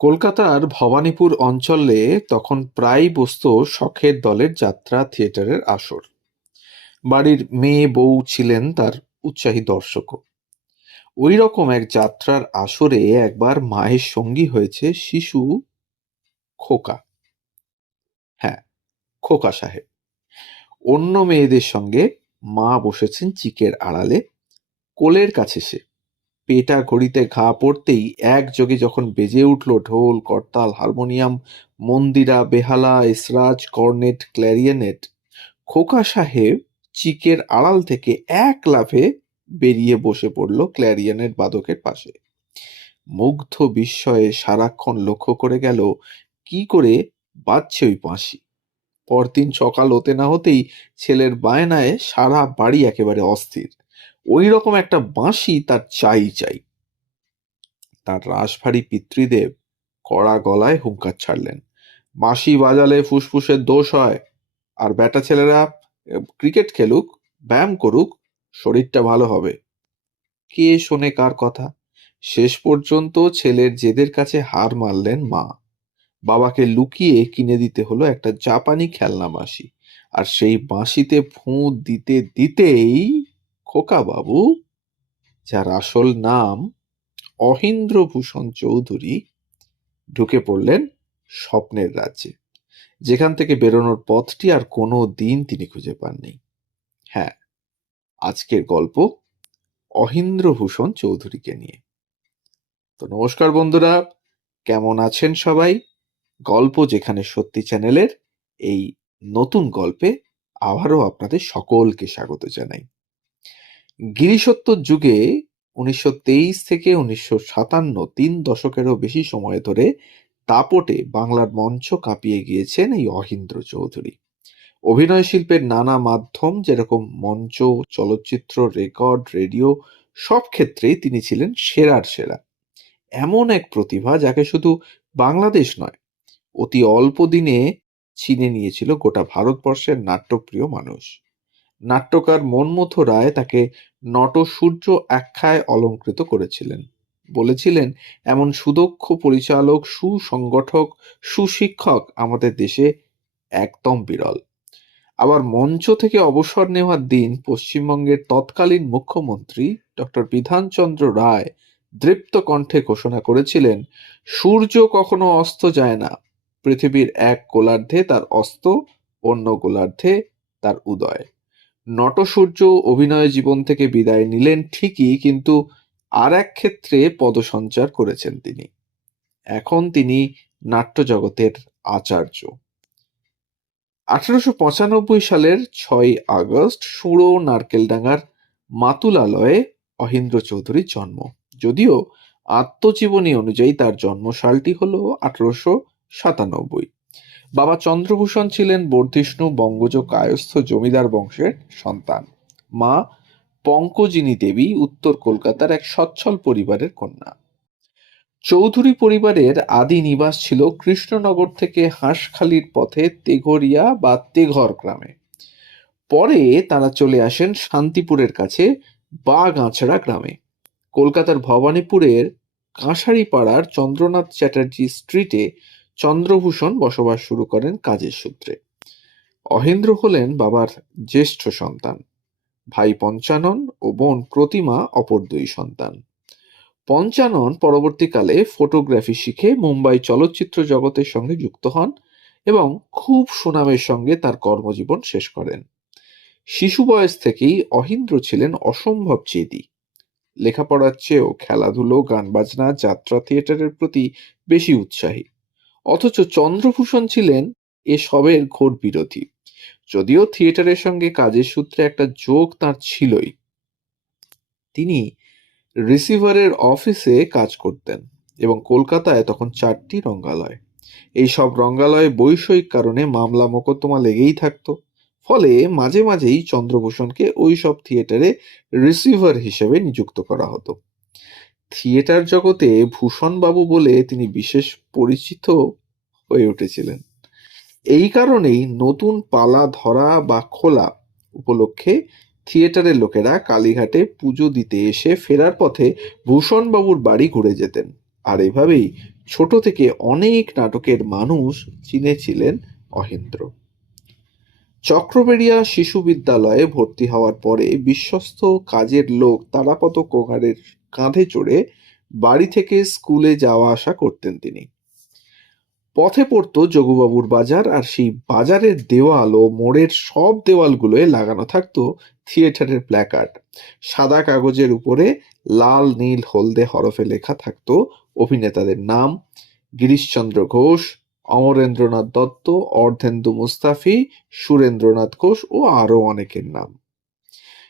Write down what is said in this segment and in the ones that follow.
কলকাতার ভবানীপুর অঞ্চলে তখন প্রায়ই বসতো শখের দলের যাত্রা থিয়েটারের আসর। বাড়ির মেয়ে বউ ছিলেন তার উৎসাহী দর্শকও। ওই রকম এক যাত্রার আসরে একবার মায়ের সঙ্গী হয়েছে শিশু খোকা। হ্যাঁ, খোকা সাহেব। অন্য মেয়েদের সঙ্গে মা বসেছেন চিকের আড়ালে, কোলের কাছে সে। পেটা ঘড়িতে ঘা পড়তেই একযোগে যখন বেজে উঠল ঢোল, করতাল, হারমোনিয়াম, মন্দিরা, বেহালা, এসরাজ, কর্নেট, ক্ল্যারিনেট, খোকা সাহেব চিকের আড়াল থেকে এক লাফে বেরিয়ে বসে পড়ল ক্ল্যারিনেট বাদকের পাশে। মুগ্ধ বিস্ময়ে সারাক্ষণ লক্ষ্য করে গেল কি করে বাজছে ওই বাঁশি। পরদিন সকাল হতে না হতেই ছেলের বায়নায় সারা বাড়ি একেবারে অস্থির। ওই রকম একটা বাঁশি তার চাই চাই। তার রাশভারী পিতৃদেব কড়া গলায় হুঙ্কার ছাড়লেন, বাঁশি বাজালে ফুসফুসের দোষ হয়, আর বেটা ছেলেরা ক্রিকেট খেলুক, ব্যায়াম করুক, শরীরটা ভালো হবে। কে শোনে কার কথা? শেষ পর্যন্ত ছেলের জেদের কাছে হার মানলেন মা। বাবাকে লুকিয়ে কিনে দিতে হলো একটা জাপানি খেলনা বাঁশি। আর সেই বাঁশিতে ফুঁ দিতে দিতেই খোকা বাবু, যার আসল নাম অহিন্দ্রভূষণ চৌধুরী, ঢুকে পড়লেন স্বপ্নের রাজ্যে, যেখান থেকে বেরোনোর পথটি আর কোনো দিন তিনি খুঁজে পাননি। হ্যাঁ, আজকের গল্প অহিন্দ্রভূষণ চৌধুরীকে নিয়ে। তো নমস্কার বন্ধুরা, কেমন আছেন সবাই? গল্প যেখানে সত্যি চ্যানেলের এই নতুন গল্পে আবারও আপনাদের সকলকে স্বাগত জানাই। গিরিশোত্তর যুগে 1923 থেকে 1957, 3 দশকেরও বেশি সময় ধরে দাপটে বাংলার মঞ্চ কাঁপিয়ে গিয়েছেন এই অহিন্দ্র চৌধুরী। অভিনয় শিল্পের নানা মাধ্যম, যেরকম মঞ্চ, চলচ্চিত্র, রেকর্ড, রেডিও, সব ক্ষেত্রেই তিনি ছিলেন সেরার সেরা। এমন এক প্রতিভা যাকে শুধু বাংলাদেশ নয়, অতি অল্প দিনে চিনে নিয়েছিল গোটা ভারতবর্ষের নাট্যপ্রিয় মানুষ। নাট্যকার মনমথ রায় তাকে নটসূর্য আখ্যায় অলঙ্কৃত করেছিলেন। বলেছিলেন, এমন সুদক্ষ পরিচালক, সুসংগঠক, সুশিক্ষক আমাদের দেশে একদম বিরল। আবার মঞ্চ থেকে অবসর নেওয়ার দিন পশ্চিমবঙ্গের তৎকালীন মুখ্যমন্ত্রী ডক্টর বিধানচন্দ্র রায় দৃপ্ত কণ্ঠে ঘোষণা করেছিলেন, সূর্য কখনো অস্ত যায় না, পৃথিবীর এক গোলার্ধে তার অস্ত, অন্য গোলার্ধে তার উদয়। নটসূর্য অভিনয় জীবন থেকে বিদায় নিলেন ঠিকই, কিন্তু আর এক ক্ষেত্রে পদসঞ্চার করেছেন তিনি। এখন তিনি নাট্যজগতের আচার্য। 1895 সালের 6 আগস্ট সুড়ো নারকেলডাঙ্গার মাতুলালয়ে অহিন্দ্র চৌধুরীর জন্ম। যদিও আত্মজীবনী অনুযায়ী তার জন্মসালটি হলো 1897। বাবা চন্দ্রভূষণ ছিলেন বর্ধিষ্ণু বঙ্গজ কায়স্থ জমিদার বংশের সন্তান। মা পঙ্কজিনী দেবী উত্তর কলকাতার এক সচ্ছল পরিবারের কন্যা। চৌধুরী পরিবারের আদি নিবাস ছিল কৃষ্ণনগর থেকে হাঁসখালির পথে তেঘরিয়া বা তেঘর গ্রামে। পরে তারা চলে আসেন শান্তিপুরের কাছে বাগাঁচড়া গ্রামে। কলকাতার ভবানীপুরের কাঁসারিপাড়ার চন্দ্রনাথ চ্যাটার্জি স্ট্রিটে চন্দ্রভূষণ বসবাস শুরু করেন কাজের সূত্রে। অহিন্দ্র হলেন বাবার জ্যেষ্ঠ সন্তান। ভাই পঞ্চানন ও বোন প্রতিমা অপর দুই সন্তান। পঞ্চানন পরবর্তীকালে ফটোগ্রাফি শিখে মুম্বাই চলচ্চিত্র জগতের সঙ্গে যুক্ত হন এবং খুব সুনামের সঙ্গে তার কর্মজীবন শেষ করেন। শিশু বয়স থেকেই অহিন্দ্র ছিলেন অসম্ভব জেদি। লেখাপড়ার চেয়েও খেলাধুলো, গান বাজনা, যাত্রা থিয়েটারের প্রতি বেশি উৎসাহী। অথচ চন্দ্রভূষণ ছিলেন এসবের ঘোর বিরোধী। যদিও থিয়েটারের সঙ্গে কাজের সূত্রে একটা যোগ তার ছিলই। তিনি রিসিভারের অফিসে কাজ করতেন এবং কলকাতায় তখন 4টি রঙ্গালয়। এই সব রঙ্গালয়ে বৈষয়িক কারণে মামলা মোকদ্দমা লেগেই থাকতো। ফলে মাঝে মাঝেই চন্দ্রভূষণকে ওই সব থিয়েটারে রিসিভার হিসেবে নিযুক্ত করা হতো। থিয়েটার জগতে ভূষণবাবু বলে তিনি বিশেষ পরিচিত হয়ে উঠেছিলেন। এই কারণেই নতুন পালা ধরা বা খোলা উপলক্ষে থিয়েটারের লোকেরা কালীঘাটে পুজো দিতে এসে ফেরার পথে ভূষণবাবুর বাড়ি ঘুরে যেতেন। আর এভাবেই ছোট থেকে অনেক নাটকের মানুষ চিনেছিলেন অহিন্দ্র। চক্রবেড়িয়া শিশু বিদ্যালয়ে ভর্তি হওয়ার পরে বিশ্বস্ত কাজের লোক তারাপদ কোঁহারের কাঁধে চড়ে বাড়ি থেকে স্কুলে যাওয়া আসা করতেন তিনি। পথে পড়তো যোগুবাবুর বাজার, আর সেই বাজারের দেওয়াল ও মোড়ের সব দেওয়ালগুলোয় লাগানো থাকতো থিয়েটারের প্ল্যাকার্ড। সাদা কাগজের উপরে লাল নীল হলদে হরফে লেখা থাকতো অভিনেতাদের নাম: গিরিশচন্দ্র ঘোষ, অমরেন্দ্রনাথ দত্ত, অর্ধেন্দু মুস্তাফি, সুরেন্দ্রনাথ ঘোষ ও আরো অনেকের নাম।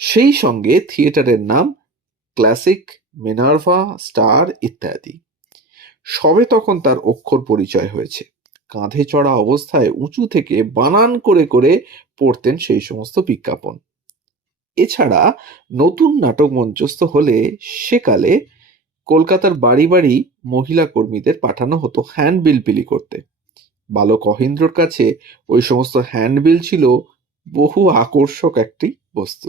সেই সঙ্গে থিয়েটারের নাম: ক্লাসিক, মিনার্ভা, স্টার ইত্যাদি। সবে তখন তার অক্ষর পরিচয় হয়েছে। কাঁধে চড়া অবস্থায় উঁচু থেকে বানান করে করে পড়তেন সেই সমস্ত বিজ্ঞাপন। এছাড়া নতুন নাটক মঞ্চস্থ হলে সেকালে কলকাতার বাড়ি বাড়ি মহিলা কর্মীদের পাঠানো হতো হ্যান্ডবিল বিলি করতে। বালক অহিন্দ্রর কাছে ওই সমস্ত হ্যান্ডবিল ছিল বহু আকর্ষক একটি বস্তু,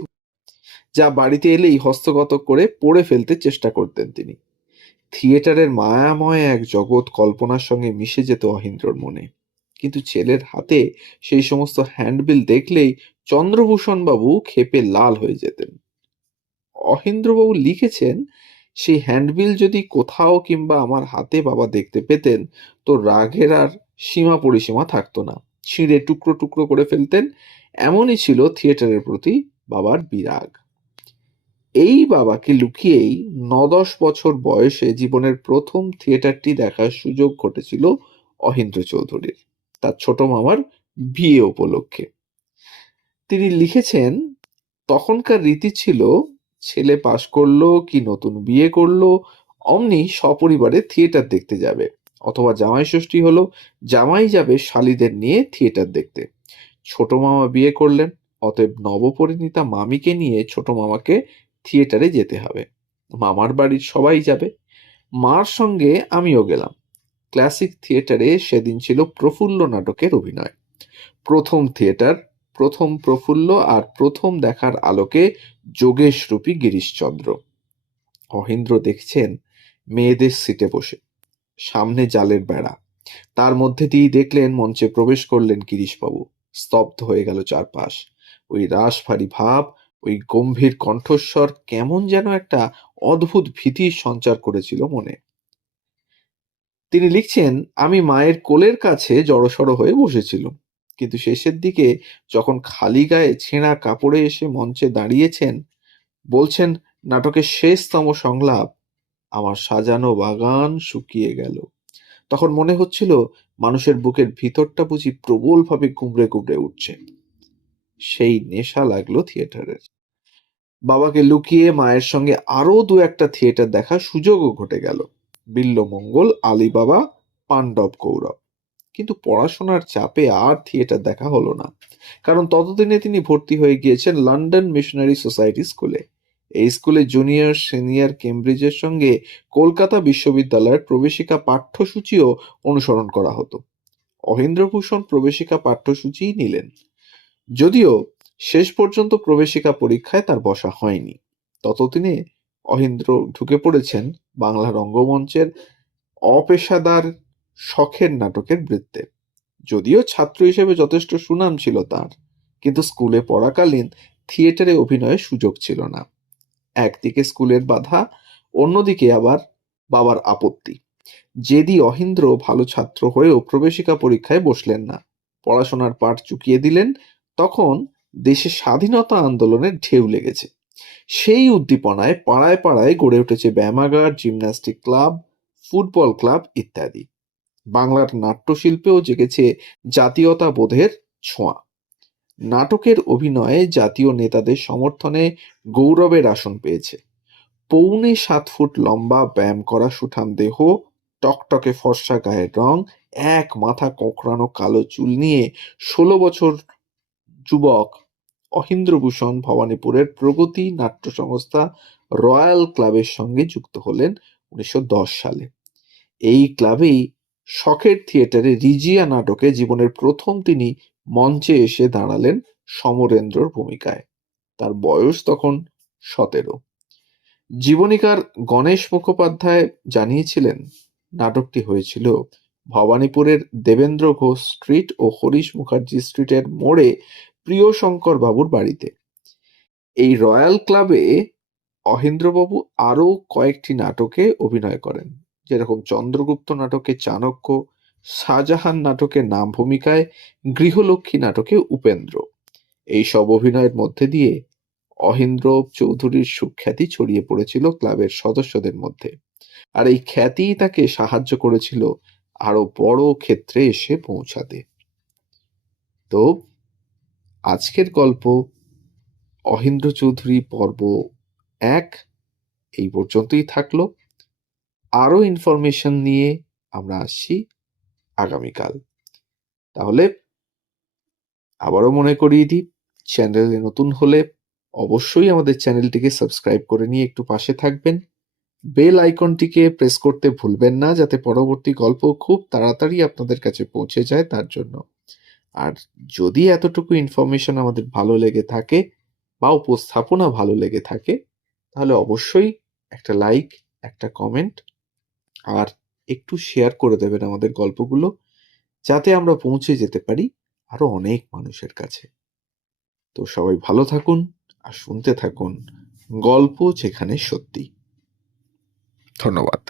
যা বাড়িতে এলেই হস্তগত করে পড়ে ফেলতে চেষ্টা করতেন তিনি। থিয়েটারের মায়াময় এক জগৎ কল্পনার সঙ্গে মিশে যেত অহিন্দ্রর মনে। কিন্তু ছেলের হাতে সেই সমস্ত হ্যান্ডবিল দেখলেই চন্দ্রভূষণ বাবু ক্ষেপে লাল হয়ে যেতেন। অহিন্দ্রবাবু লিখেছেন, সেই হ্যান্ডবিল যদি কোথাও কিংবা আমার হাতে বাবা দেখতে পেতেন তো রাগের আর সীমা পরিসীমা থাকতো না, ছিঁড়ে টুকরো টুকরো করে ফেলতেন। এমনই ছিল থিয়েটারের প্রতি বাবার বিরাগ। এই বাবাকে লুকিয়েই ৯-১০ বছর বয়সে জীবনের প্রথম থিয়েটারটি দেখার সুযোগ ঘটেছিল অহিন্দ্র চৌধুরীর, তার ছোট মামার বিয়ে উপলক্ষে। তিনি লিখেছেন, তখনকার রীতি ছিল ছেলে পাশ করলো কি নতুন বিয়ে করলো অমনি সপরিবারে থিয়েটার দেখতে যাবে, অথবা জামাই ষষ্ঠী হলো জামাই যাবে শালীদের নিয়ে থিয়েটার দেখতে। ছোট মামা বিয়ে করলেন, অতএব নবপরিণীতা মামিকে নিয়ে ছোট মামাকে থিয়েটারে যেতে হবে। মামার বাড়ির সবাই যাবে, মার সঙ্গে আমিও গেলাম। ক্লাসিক থিয়েটারে সেদিন ছিল প্রফুল্ল নাটকের অভিনয়। প্রথম থিয়েটার, প্রথম প্রফুল্ল, আর প্রথম দেখার আলোকে যোগেশরূপী গিরিশচন্দ্র। অহিন্দ্র দেখছেন মেয়েদের সিটে বসে, সামনে জালের বেড়া, তার মধ্যে দিয়েই দেখলেন মঞ্চে প্রবেশ করলেন গিরিশবাবু। স্তব্ধ হয়ে গেল চারপাশ। ওই রাশভারী ভাব, ওই গম্ভীর কণ্ঠস্বর কেমন যেন একটা অদ্ভুত ভীতির সঞ্চার করেছিল মনে। তিনি লিখছেন, আমি মায়ের কোলের কাছে জড়সড় হয়ে বসেছিলাম, কিন্তু শেষের দিকে যখন খালি গায়ে ছেঁড়া কাপড়ে এসে মঞ্চে দাঁড়িয়েছেন, বলছেন নাটকের শেষতম সংলাপ, আমার সাজানো বাগান শুকিয়ে গেল, তখন মনে হচ্ছিল মানুষের বুকের ভিতরটা বুঝি প্রবলভাবে গুমড়ে গুমড়ে উঠছে। সেই নেশা লাগলো থিয়েটারের। বাবাকে লুকিয়ে মায়ের সঙ্গে আরো দু একটা থিয়েটার দেখার সুযোগও ঘটে গেল, বিল্বমঙ্গল, আলিবাবা, পাণ্ডব কৌরব। কিন্তু পড়াশোনার চাপে আর থিয়েটার দেখা হলো না, কারণ ততদিনে তিনি ভর্তি হয়ে গিয়েছেন লন্ডন মিশনারি সোসাইটি স্কুলে। এই স্কুলে জুনিয়র, সিনিয়র, কেমব্রিজের সঙ্গে কলকাতা বিশ্ববিদ্যালয়ের প্রবেশিকা পাঠ্যসূচিও অনুসরণ করা হতো। অহিন্দ্রভূষণ প্রবেশিকা পাঠ্যসূচিই নিলেন, যদিও শেষ পর্যন্ত প্রবেশিকা পরীক্ষায় তার বসা হয়নি। ততদিনে অহিন্দ্র ঢুকে পড়েছেন বাংলা রঙ্গমঞ্চের অপেশাদার শখের নাটকের বৃত্তে। যদিও ছাত্র হিসেবে যথেষ্ট সুনাম ছিল তার, কিন্তু স্কুলে পড়াকালীন থিয়েটারে অভিনয়ের সুযোগ ছিল না। একদিকে স্কুলের বাধা, অন্যদিকে আবার বাবার আপত্তি। জেদি অহিন্দ্র ভালো ছাত্র হয়েও প্রবেশিকা পরীক্ষায় বসলেন না, পড়াশোনার পাঠ চুকিয়ে দিলেন। তখন দেশে স্বাধীনতা আন্দোলনের ঢেউ লেগেছে। সেই উদ্দীপনায় পাড়ায় পাড়ায় গড়ে উঠেছে ব্যায়ামাগার, জিমন্যাস্টিক ক্লাব, ফুটবল ক্লাব ইত্যাদি। বাংলার নাট্যশিল্পেও জেগেছে জাতীয়তা বোধের ছোঁয়া। নাটকের অভিনয়ে জাতীয় নেতাদের সমর্থনে গৌরবের আসন পেয়েছে। পৌনে ৭ ফুট লম্বা, ব্যায়াম করা সুঠাম দেহ, টকটকে ফর্সা গায়ের রং, এক মাথা কোঁকড়ানো কালো চুল নিয়ে ১৬ বছর যুবক অহিন্দ্রভূষণ ভবানীপুরের প্রগতি নাট্য সংস্থা রয়্যাল ক্লাবের সঙ্গে যুক্ত হলেন ১৯১০ সালে। এই ক্লাবেই শখের থিয়েটারে রিজিয়া নাটকে জীবনের প্রথম তিনি মঞ্চে এসে দাঁড়ালেন সমরেন্দ্রর ভূমিকায়। তার বয়স তখন ১৭। জীবনীকার গণেশ মুখোপাধ্যায় জানিয়েছিলেন, নাটকটি হয়েছিল ভবানীপুরের দেবেন্দ্র ঘোষ স্ট্রিট ও হরিশ মুখার্জি স্ট্রিটের মোড়ে প্রিয়শঙ্কর বাবুর বাড়িতে। এই রয়্যাল ক্লাবে অহিন্দ্রবাবু আরও কয়েকটি নাটকে অভিনয় করেন, যেরকম চন্দ্রগুপ্ত নাটকে চাণক্য, শাহজাহান নাটকে নাম ভূমিকায়, গৃহলক্ষ্মী নাটকে উপেন্দ্র। এই সব অভিনয়ের মধ্যে দিয়ে অহিন্দ্র চৌধুরীর সুখ্যাতি ছড়িয়ে পড়েছিল ক্লাবের সদস্যদের মধ্যে, আর এই খ্যাতিই তাকে সাহায্য করেছিল আরো বড় ক্ষেত্রে এসে পৌঁছাতে। তো আজকের গল্প অহিন্দ্র চৌধুরী পর্ব 1 এই পর্যন্তই থাকলো। আরো ইনফরমেশন নিয়ে আমরা আসছি আগামীকাল। তাহলে আবারও মনে করিয়ে দিই, চ্যানেলে নতুন হলে অবশ্যই আমাদের চ্যানেলটিকে সাবস্ক্রাইব করে নিয়ে একটু পাশে থাকবেন। বেল আইকনটিকে প্রেস করতে ভুলবেন না, যাতে পরবর্তী গল্প খুব তাড়াতাড়ি আপনাদের কাছে পৌঁছে যায় তার জন্য। আর যদি এতটুকু ইনফরমেশন আমাদের ভালো লেগে থাকে বা উপস্থাপনা ভালো লেগে থাকে, তাহলে অবশ্যই একটা লাইক, একটা কমেন্ট আর একটু শেয়ার করে দেবেন আমাদের গল্পগুলো, যাতে আমরা পৌঁছে যেতে পারি আরো অনেক মানুষের কাছে। তো সবাই ভালো থাকুন আর শুনতে থাকুন গল্প যেখানে সত্যি। ধন্যবাদ।